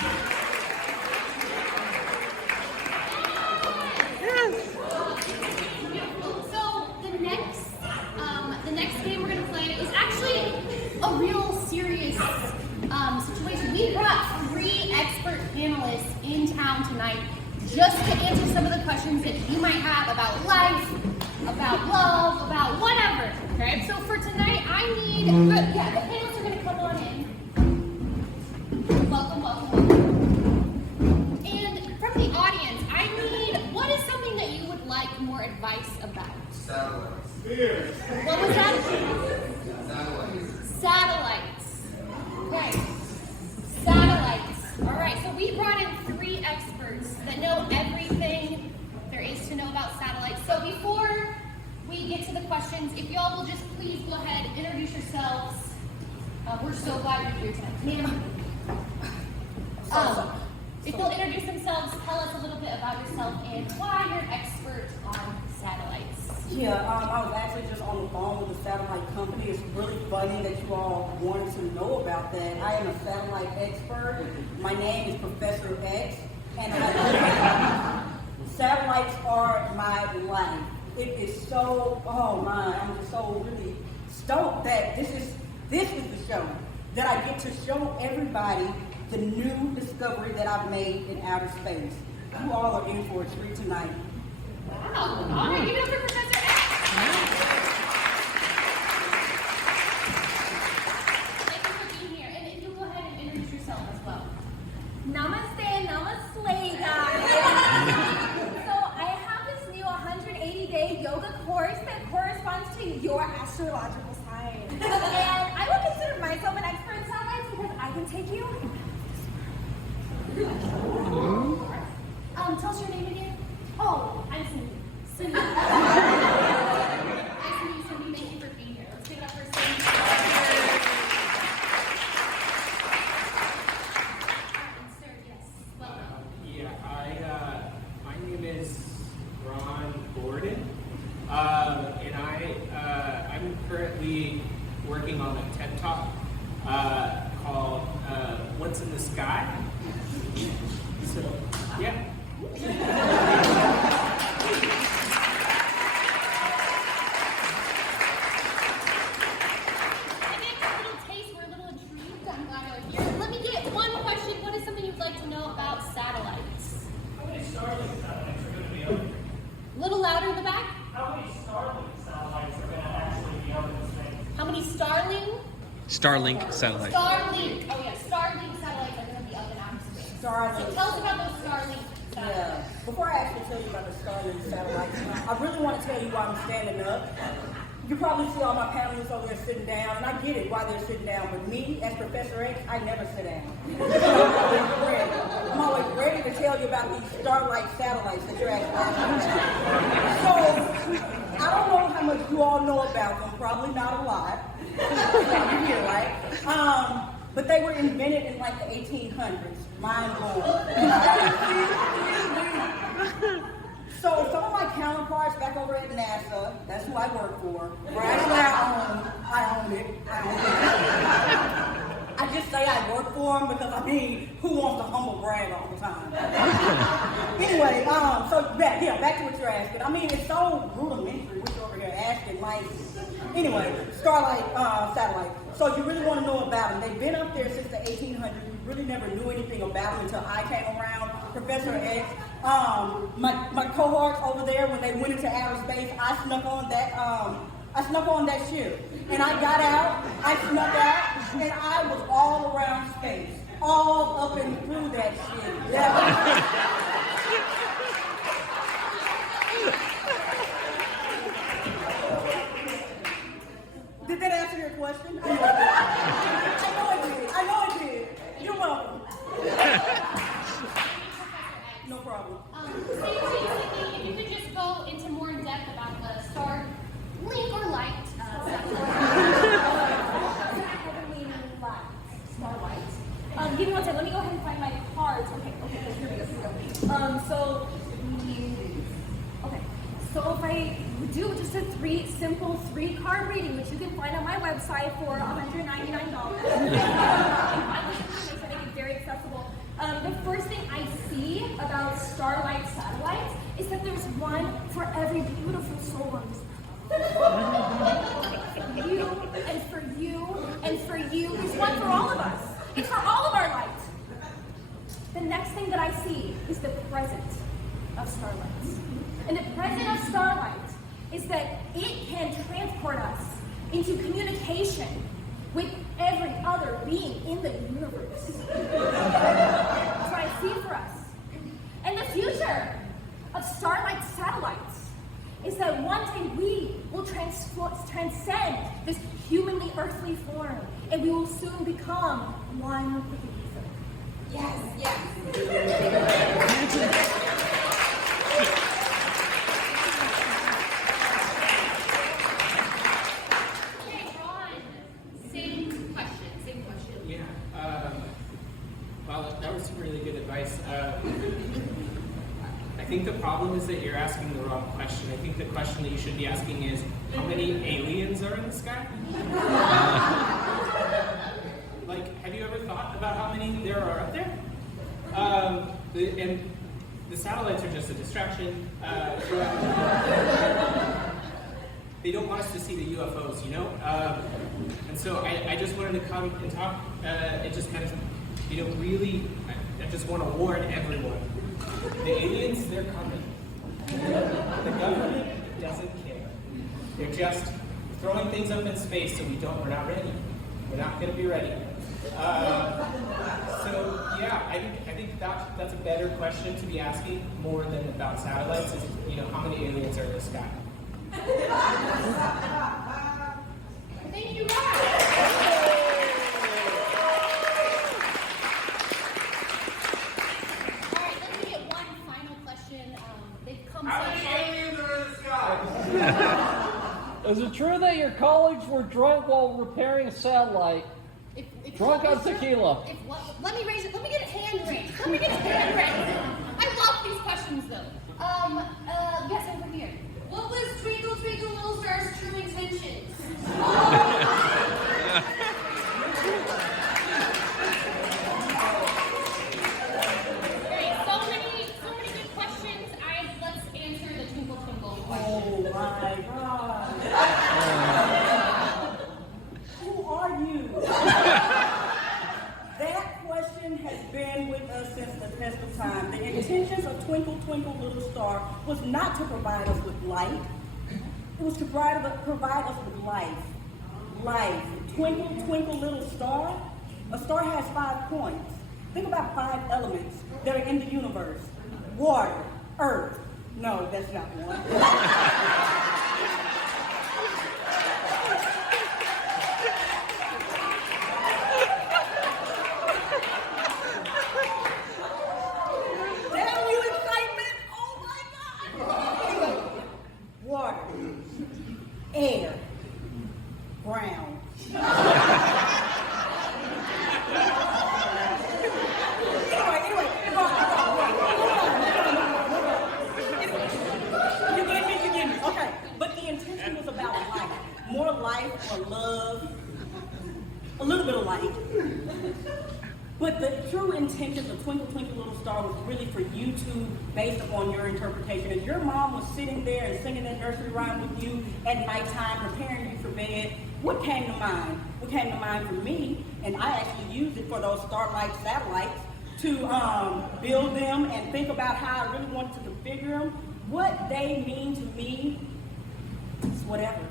The next game we're going to play is actually a real serious situation. We brought 3 expert panelists in town tonight just to answer some of the questions that you might have about life, about love, about whatever. Okay, so for tonight, I need, the panelists are going to come on in. Welcome, welcome, welcome. And from the audience, I need, what is something that you would like more advice about? Satellites. What was that? Satellites. Okay. Satellites. All right, so we brought in 3 experts that know everything there is to know about satellites. So before we get to the questions, if y'all will just please go ahead, introduce yourselves. We're so glad you're here tonight. Ma'am. If you'll introduce themselves, tell us a little bit about yourself and why you're an expert on satellites. Yeah, I was actually just on the phone with the satellite company. It's really funny that you all wanted to know about that. I am a satellite expert. My name is Professor X, and satellites are my life. It is so, oh my, I'm just so really stoked that this is the show that I get to show everybody the new discovery that I've made in outer space. You all are in for a treat tonight. Wow. All right, give it up for Professor X. Thank you for being here. And if you'll go ahead and introduce yourself as well. Namaste, namaste, guys. So I have this new 180-day yoga course that corresponds to your astrological sign. And I would consider myself an expert in satellites because I can take you. Tell us your name again. Oh, I'm Cindy. Cindy. Nice to meet you, Cindy. Thank you for being here. Let's give it up for Cindy. Sir, yes. Welcome. My name is Ron Gordon, and I'm currently working on a TED Talk called "What's in the Sky." So, yeah. I think a little taste, we're a little intrigued. I'm glad you're here. Let me get one question. What is something you'd like to know about satellites? How many Starlink satellites are going to be up there? A little louder in the back. How many Starlink satellites are going to actually be up in space? How many Starlink satellites. Starlink. Oh yeah, Starlink satellites are going to be up in outer space. Starlink. So tell us about those Starlink satellites. Yeah. Before I actually tell you about the Starlink satellites, I really want to tell you why I'm standing up. You probably see all my panelists over there sitting down, and I get it why they're sitting down. But me, as Professor X, I never sit down. I'm always ready to tell you about these Starlight satellites that you're actually asking about. So, I don't know how much you all know about them. Probably not a lot. You're here, right? But they were invented in like the 1800s. Mind blowing. So some of my counterparts back over at NASA, that's who I work for. Actually, I own it. I just say I work for them because who wants to humble brag all the time? Anyway, back to what you're asking. It's so rudimentary what you're over here asking. Anyway, Starlight satellite. So you really want to know about them. They've been up there since the 1800s. We really never knew anything about them until I came around. Professor X, my cohorts over there, when they went into outer space, I snuck on that ship. And I got out, I snuck out, and I was all around space. All up and through that shit. Yeah. Did that answer your question? I know it did. You're welcome. No problem. If you could just go into more in depth about the Starlink or light Starlight. Give me one second. Let me go ahead and find my cards. Okay, here we go. So if I do just a simple three-card reading, which you can find on my website for $199. I make it very accessible. the first thing I see about starlight satellites is that there's one for every beautiful soul on this planet. For you, and for you, and for you. There's one for all of us. It's for all of our light. The next thing that I see is the present of starlights. And the present of starlight is that it can transport us into communication with every other being in the universe. That's what I see for us. And the future of starlight satellites is that one day we will transcend this humanly earthly form, and we will soon become one with the ether. Yes, yes. Okay, Ron. Same question. Yeah. Well, that was some really good advice. I think the problem is that you're asking the wrong question. I think the question that you should be asking is, how many aliens are in the sky? Like, have you ever thought about how many there are up there? And the satellites are just a distraction. They don't want us to see the UFOs, you know? And so I just wanted to come and talk. It just kind of, really, I just want to warn everyone. The aliens, they're coming. The government doesn't care. They're just throwing things up in space so we're not ready. We're not going to be ready. So yeah, I think that's a better question to be asking more than about satellites is, how many aliens are in the sky? Thank you, Ron. All right, let me get one final question. They've come How many aliens are in the sky? Is it true that your colleagues were drunk while repairing a satellite? Drunk on tequila. Let me raise it. Let me get a hand raised. I love these questions, though. Yes, over here. What was Twinkle Twinkle Little Star's true intentions? Great. So many good questions. Let's answer the Twinkle Twinkle question. Oh my God. Who are you? That question has been with us since the test of time. The intentions of Twinkle Twinkle Little Star was not to provide us with light. It was to provide us with life. Life. Twinkle Twinkle Little Star. A star has 5 points. Think about 5 elements that are in the universe. Water, earth. No, that's not one. Water, air, ground. Anyway, you get me? Okay, but the intention was about life. More life, more love, a little bit of light. But the true intention of Twinkle Twinkle Little Star was really for you two, based upon your interpretation. As your mom was sitting there and singing that nursery rhyme with you at nighttime, preparing you for bed, what came to mind? What came to mind for me, and I actually used it for those starlight satellites to build them and think about how I really wanted to configure them. What they mean to me is whatever.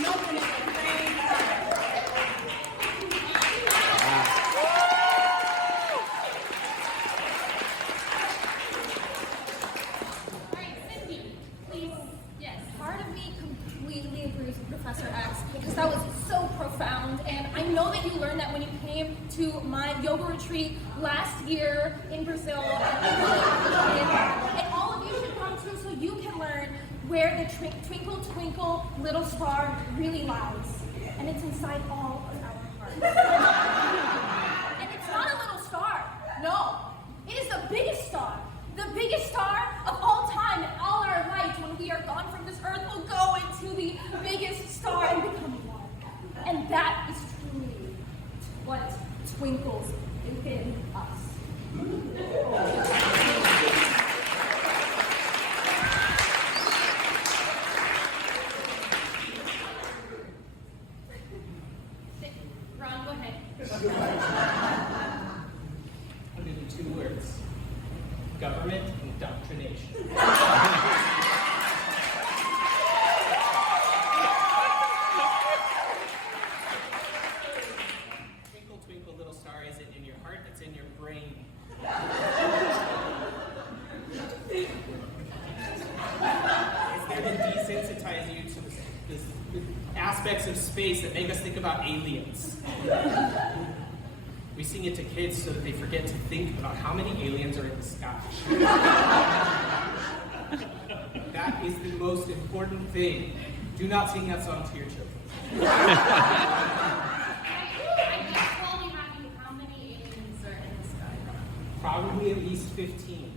Nothing at the same time. All right, Cindy, please. Yes. Part of me completely agrees with Professor X because that was so profound, and I know that you learned that when you came to my yoga retreat last year in Brazil, and all of you should come too so you can learn where the twinkle twinkle little star really lies, and it's inside all of our hearts. And it's not a little star, no, it is the biggest star of all time, and all our light when we are gone from this earth will go into the biggest star and become one. And that is truly twinkles within us. Ron, go ahead. I'm going to do 2 words. Government indoctrination. Twinkle, twinkle, little star, is it in your heart? It's in your brain. It's there to desensitize you to this aspects of space that make us think about aliens. We sing it to kids so that they forget to think about how many aliens are in the sky. That is the most important thing. Do not sing that song to your children. I guess while we have you, how many aliens are in the sky? Probably at least 15.